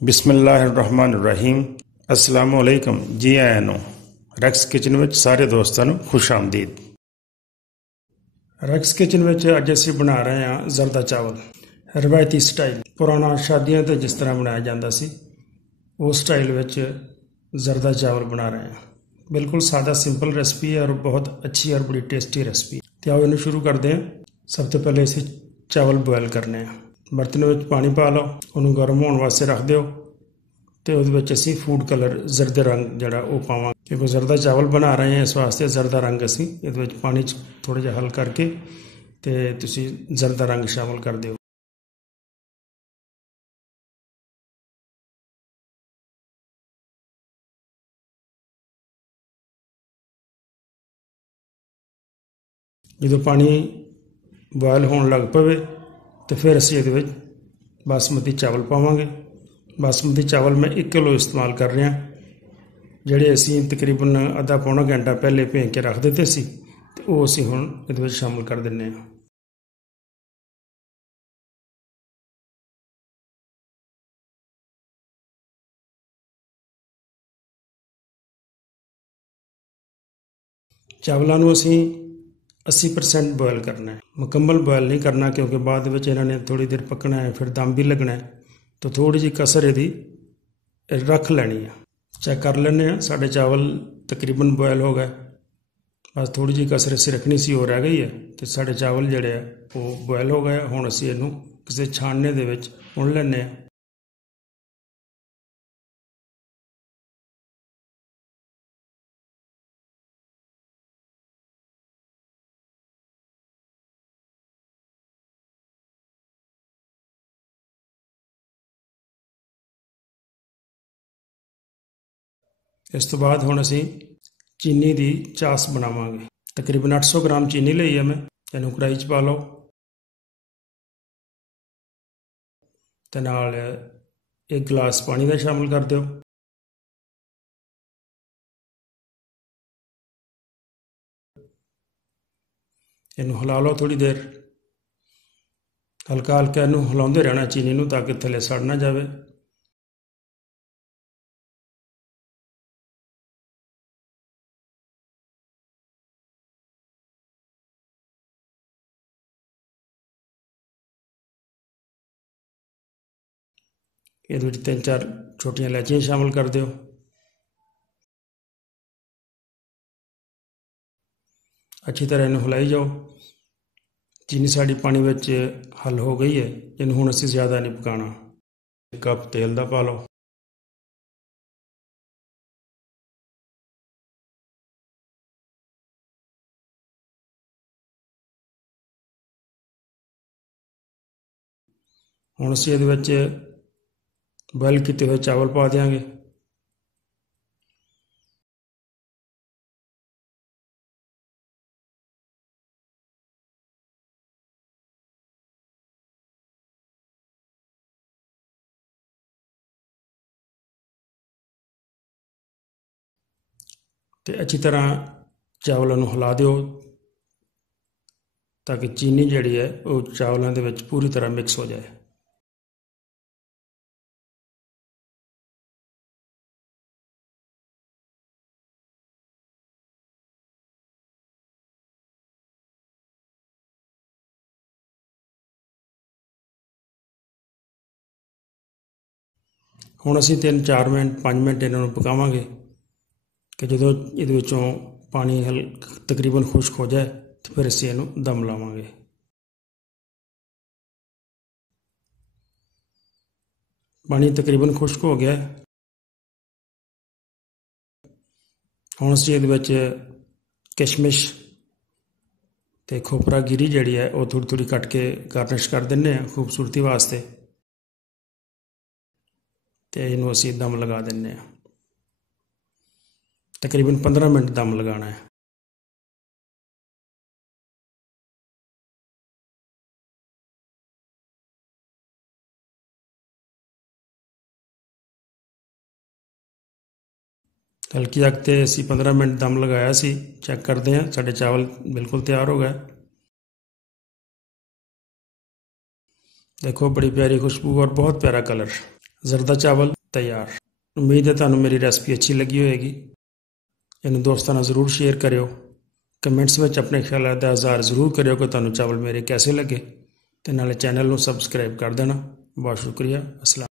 ਬਿਸਮਿਲ੍ਲਾਹਿਰਰਹਿਮਾਨਿਰਰਹੀਮ। अस्सलामु अलैकुम जी आया ਨੂੰ ਰੈਕਸ ਕਿਚਨ ਵਿੱਚ ਸਾਰੇ ਦੋਸਤਾਂ ਨੂੰ ਖੁਸ਼ ਆਮਦੀਦ। ਰੈਕਸ ਕਿਚਨ ਵਿੱਚ ਅੱਜ ਅਸੀਂ ਬਣਾ ਰਹੇ ਹਾਂ ਜ਼ਰਦਾ ਚਾਵਲ, ਰਵਾਇਤੀ ਸਟਾਈਲ। ਪੁਰਾਣਾ ਸ਼ਾਦੀਆਂ 'ਤੇ ਜਿਸ ਤਰ੍ਹਾਂ ਬਣਾਇਆ ਜਾਂਦਾ ਸੀ ਉਸ ਸਟਾਈਲ ਵਿੱਚ ਜ਼ਰਦਾ ਚਾਵਲ ਬਣਾ ਰਹੇ ਹਾਂ। ਬਿਲਕੁਲ ਸਾਦਾ ਸਿੰਪਲ ਰੈਸਪੀ ਹੈ ਔਰ ਬਹੁਤ ਅੱਛੀ ਔਰ ਬੜੀ ਟੇਸਟੀ ਰੈਸਪੀ। ਤੇ ਆਓ ਇਹਨੂੰ ਸ਼ੁਰੂ ਕਰਦੇ ਹਾਂ। ਸਭ ਤੋਂ ਪਹਿਲੇ ਅਸੀਂ ਚਾਵਲ ਬੋਇਲ ਕਰਨੇ ਆ। ਬਰਤਨ ਵਿੱਚ ਪਾਣੀ ਪਾ ਲਓ, ਉਹਨੂੰ ਗਰਮ ਹੋਣ ਵਾਸਤੇ ਰੱਖ ਦਿਓ ਤੇ ਉਹਦੇ ਵਿੱਚ ਅਸੀਂ ਫੂਡ ਕਲਰ ਜ਼ਰਦੇ ਰੰਗ ਜਿਹੜਾ ਉਹ ਪਾਵਾਂਗੇ, ਕਿਉਂਕਿ ਜ਼ਰਦਾ ਚਾਵਲ ਬਣਾ ਰਹੇ ਹਾਂ ਇਸ ਵਾਸਤੇ ਜ਼ਰਦਾ ਰੰਗ ਅਸੀਂ ਇਹਦੇ ਵਿੱਚ ਪਾਣੀ 'ਚ ਥੋੜ੍ਹਾ ਜਿਹਾ ਹੱਲ ਕਰਕੇ ਤੇ ਤੁਸੀਂ ਜ਼ਰਦਾ ਰੰਗ ਸ਼ਾਮਲ ਕਰ ਦਿਓ। ਜਦੋਂ ਪਾਣੀ ਬੋਇਲ ਹੋਣ ਲੱਗ ਪਵੇ ਤੇ ਫਿਰ ਅਸੀਂ ਇਹਦੇ ਵਿੱਚ ਬਾਸਮਤੀ ਚਾਵਲ ਪਾਵਾਂਗੇ। ਬਾਸਮਤੀ ਚਾਵਲ ਮੈਂ 1 ਕਿਲੋ ਇਸਤੇਮਾਲ ਕਰ ਰਿਹਾ, ਜਿਹੜੇ ਅਸੀਂ ਤਕਰੀਬਨ ਅੱਧਾ ਪੌਣਾ ਘੰਟਾ ਪਹਿਲੇ ਭੇਜ ਕੇ ਰੱਖ ਦਿੱਤੇ ਸੀ ਤੇ ਉਹ ਅਸੀਂ ਹੁਣ ਇਹਦੇ ਵਿੱਚ ਸ਼ਾਮਲ ਕਰ ਦਿੰਦੇ ਹਾਂ। ਚਾਵਲਾਂ ਨੂੰ ਅਸੀਂ 80% ਬੋਇਲ ਕਰਨਾ ਹੈ, ਮੁਕੰਮਲ ਬੋਇਲ ਨਹੀਂ ਕਰਨਾ, ਕਿਉਂਕਿ ਬਾਅਦ ਵਿੱਚ ਇਹਨਾਂ ਨੇ ਥੋੜ੍ਹੀ ਦੇਰ ਪੱਕਣਾ ਹੈ, ਫਿਰ ਦਮ ਵੀ ਲੱਗਣਾ ਹੈ, ਤਾਂ ਥੋੜ੍ਹੀ ਜਿਹੀ ਕਸਰ ਇਹਦੀ ਰੱਖ ਲੈਣੀ ਹੈ। ਚੈੱਕ ਕਰ ਲੈਂਦੇ ਹਾਂ, ਸਾਡੇ ਚਾਵਲ ਤਕਰੀਬਨ ਬੋਇਲ ਹੋ ਗਏ, ਬਸ ਥੋੜ੍ਹੀ ਜਿਹੀ ਕਸਰ ਅਸੀਂ ਰੱਖਣੀ ਸੀ ਉਹ ਰਹਿ ਗਈ ਹੈ ਅਤੇ ਸਾਡੇ ਚਾਵਲ ਜਿਹੜੇ ਆ ਉਹ ਬੋਇਲ ਹੋ ਗਏ। ਹੁਣ ਅਸੀਂ ਇਹਨੂੰ ਕਿਸੇ ਛਾਣਨੇ ਦੇ ਵਿੱਚ ਪੁਣ ਲੈਂਦੇ ਹਾਂ। ਇਸ ਤੋਂ ਬਾਅਦ ਹੁਣ ਅਸੀਂ ਚੀਨੀ ਦੀ ਚਾਸ ਬਣਾਵਾਂਗੇ। ਤਕਰੀਬਨ 800 ਗ੍ਰਾਮ ਚੀਨੀ ਲਈ ਹੈ ਮੈਂ। ਇਹਨੂੰ ਕੜਾਹੀ 'ਚ ਪਾ ਲਓ ਅਤੇ ਨਾਲ 1 ਗਲਾਸ ਪਾਣੀ ਦਾ ਸ਼ਾਮਲ ਕਰ ਦਿਓ। ਇਹਨੂੰ ਹਿਲਾ ਲਓ ਥੋੜ੍ਹੀ ਦੇਰ, ਹਲਕਾ ਹਲਕਾ ਇਹਨੂੰ ਹਿਲਾਉਂਦੇ ਰਹਿਣਾ ਚੀਨੀ ਨੂੰ, ਤਾਂ ਕਿ ਥੱਲੇ ਸੜ ਨਾ ਜਾਵੇ। ਇਹਦੇ ਵਿੱਚ 3-4 ਛੋਟੀਆਂ ਇਲਾਇਚੀਆਂ ਸ਼ਾਮਲ ਕਰ ਦਿਓ। ਅੱਛੀ ਤਰ੍ਹਾਂ ਇਹਨੂੰ ਹਿਲਾਈ ਜਾਓ। ਚੀਨੀ ਸਾਡੀ ਪਾਣੀ ਵਿੱਚ ਹੱਲ ਹੋ ਗਈ ਹੈ, ਇਹਨੂੰ ਹੁਣ ਅਸੀਂ ਜ਼ਿਆਦਾ ਨਹੀਂ ਪਕਾਉਣਾ। 1 ਕੱਪ ਤੇਲ ਦਾ ਪਾ ਲਓ। ਹੁਣ ਅਸੀਂ ਇਹਦੇ ਵਿੱਚ ਬੋਇਲ ਕੀਤੇ ਹੋਏ ਚਾਵਲ ਪਾ ਦਿਆਂਗੇ। ਅਤੇ ਅੱਛੀ ਤਰ੍ਹਾਂ ਚਾਵਲਾਂ ਨੂੰ ਹਿਲਾ ਦਿਓ, ਤਾਂ ਕਿ ਚੀਨੀ ਜਿਹੜੀ ਹੈ ਉਹ ਚਾਵਲਾਂ ਦੇ ਵਿੱਚ ਪੂਰੀ ਤਰ੍ਹਾਂ ਮਿਕਸ ਹੋ ਜਾਏ। ਹੁਣ ਅਸੀਂ 3-4 ਮਿੰਟ 5 ਮਿੰਟ ਇਹਨਾਂ ਨੂੰ ਪਕਾਵਾਂਗੇ ਕਿ ਜਦੋਂ ਇਹਦੇ ਵਿੱਚੋਂ ਪਾਣੀ ਤਕਰੀਬਨ ਖੁਸ਼ਕ ਹੋ ਜਾਏ ਤਾਂ ਫਿਰ ਅਸੀਂ ਇਹਨੂੰ ਦਮ ਲਾਵਾਂਗੇ। ਪਾਣੀ ਤਕਰੀਬਨ ਖੁਸ਼ਕ ਹੋ ਗਿਆ। ਹੁਣ ਅਸੀਂ ਇਹਦੇ ਵਿੱਚ ਕਿਸ਼ਮਿਸ਼ ਅਤੇ ਖੋਪਰਾ ਗਿਰੀ ਜਿਹੜੀ ਹੈ ਉਹ ਥੋੜ੍ਹੀ ਥੋੜ੍ਹੀ ਕੱਟ ਕੇ ਗਾਰਨਿਸ਼ ਕਰ ਦਿੰਦੇ ਹਾਂ ਖੂਬਸੂਰਤੀ ਵਾਸਤੇ, ਅਤੇ ਇਹਨੂੰ ਅਸੀਂ ਦਮ ਲਗਾ ਦਿੰਦੇ ਹਾਂ। ਤਕਰੀਬਨ 15 ਮਿੰਟ ਦਮ ਲਗਾਉਣਾ ਹੈ। ਹਲਕੀ ਅੱਗ 'ਤੇ ਅਸੀਂ 15 ਮਿੰਟ ਦਮ ਲਗਾਇਆ ਸੀ। ਚੈੱਕ ਕਰਦੇ ਹਾਂ, ਸਾਡੇ ਚਾਵਲ ਬਿਲਕੁਲ ਤਿਆਰ ਹੋ ਗਏ। ਦੇਖੋ ਬੜੀ ਪਿਆਰੀ ਖੁਸ਼ਬੂ ਔਰ ਬਹੁਤ ਪਿਆਰਾ ਕਲਰ। ਜ਼ਰਦਾ ਚਾਵਲ ਤਿਆਰ। ਉਮੀਦ ਹੈ ਤੁਹਾਨੂੰ ਮੇਰੀ ਰੈਸਪੀ ਅੱਛੀ ਲੱਗੀ ਹੋਏਗੀ। ਇਹਨੂੰ ਦੋਸਤਾਂ ਨਾਲ ਜ਼ਰੂਰ ਸ਼ੇਅਰ ਕਰਿਓ। ਕਮੈਂਟਸ ਵਿੱਚ ਆਪਣੇ ਖਿਆਲਾਂ ਦਾ ਇਜ਼ਹਾਰ ਜ਼ਰੂਰ ਕਰਿਓ ਕਿ ਤੁਹਾਨੂੰ ਚਾਵਲ ਮੇਰੇ ਕੈਸੇ ਲੱਗੇ, ਅਤੇ ਨਾਲੇ ਚੈਨਲ ਨੂੰ ਸਬਸਕ੍ਰਾਈਬ ਕਰ ਦੇਣਾ। ਬਹੁਤ ਸ਼ੁਕਰੀਆ। ਅਸਲਾਮ।